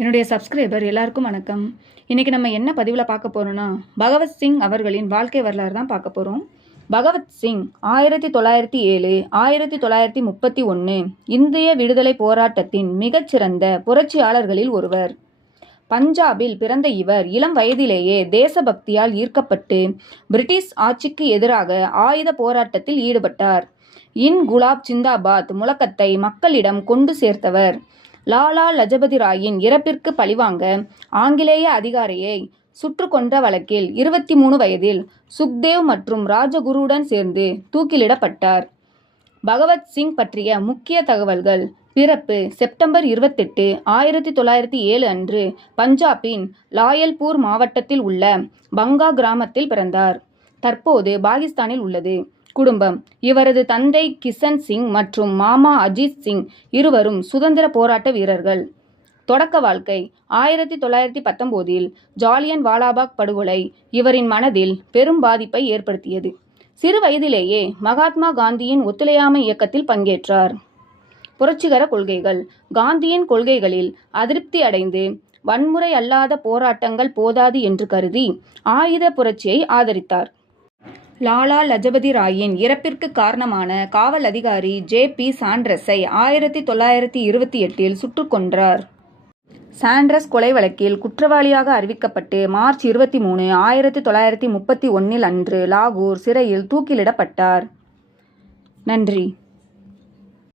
என்னுடைய சப்ஸ்கிரைபர் எல்லாருக்கும் வணக்கம். இன்றைக்கி நம்ம என்ன பதிவில் பார்க்க போகிறோன்னா, பகவத்சிங் அவர்களின் வாழ்க்கை வரலாறு தான் பார்க்க போகிறோம். பகவத்சிங் 1907 1931 இந்திய விடுதலை போராட்டத்தின் மிகச்சிறந்த புரட்சியாளர்களில் ஒருவர். பஞ்சாபில் பிறந்த இவர் இளம் வயதிலேயே தேசபக்தியால் ஈர்க்கப்பட்டு பிரிட்டிஷ் ஆட்சிக்கு எதிராக ஆயுத போராட்டத்தில் ஈடுபட்டார். இன்குலாப் ஜிந்தாபாத் முழக்கத்தை மக்களிடம் கொண்டு சேர்த்தவர். லாலா லஜபதி ராயின் இறப்பிற்கு பழிவாங்க ஆங்கிலேய அதிகாரியை சுட்டு கொன்ற வழக்கில் 23 வயதில் சுக்தேவ் மற்றும் ராஜகுருவுடன் சேர்ந்து தூக்கிலிடப்பட்டார். பகவத்சிங் பற்றிய முக்கிய தகவல்கள்: பிறப்பு செப்டம்பர் 28, 1907 அன்று பஞ்சாபின் லாயல்பூர் மாவட்டத்தில் உள்ள பங்கா கிராமத்தில் பிறந்தார். தற்போது பாகிஸ்தானில் உள்ளது. குடும்பம்: இவரது தந்தை கிஷன் சிங் மற்றும் மாமா அஜித் சிங் இருவரும் சுதந்திர போராட்ட வீரர்கள். தொடக்க வாழ்க்கை: 1919 ஜாலியன் வாலாபாக் படுகொலை இவரின் மனதில் பெரும் பாதிப்பை ஏற்படுத்தியது. சிறு வயதிலேயே மகாத்மா காந்தியின் ஒத்துழையாமை இயக்கத்தில் பங்கேற்றார். புரட்சிகர கொள்கைகள்: காந்தியின் கொள்கைகளில் அதிருப்தி அடைந்து வன்முறை அல்லாத போராட்டங்கள் போதாது என்று கருதி ஆயுத புரட்சியை ஆதரித்தார். லாலா லஜபதி ராயின் இறப்பிற்கு காரணமான காவல் அதிகாரி ஜே.பி. சாண்ட்ரஸை 1928 சுட்டுக் கொன்றார். சாண்ட்ரஸ் கொலை வழக்கில் குற்றவாளியாக அறிவிக்கப்பட்டு மார்ச் 23, 1931 அன்று லாகூர் சிறையில் தூக்கிலிடப்பட்டார். நன்றி.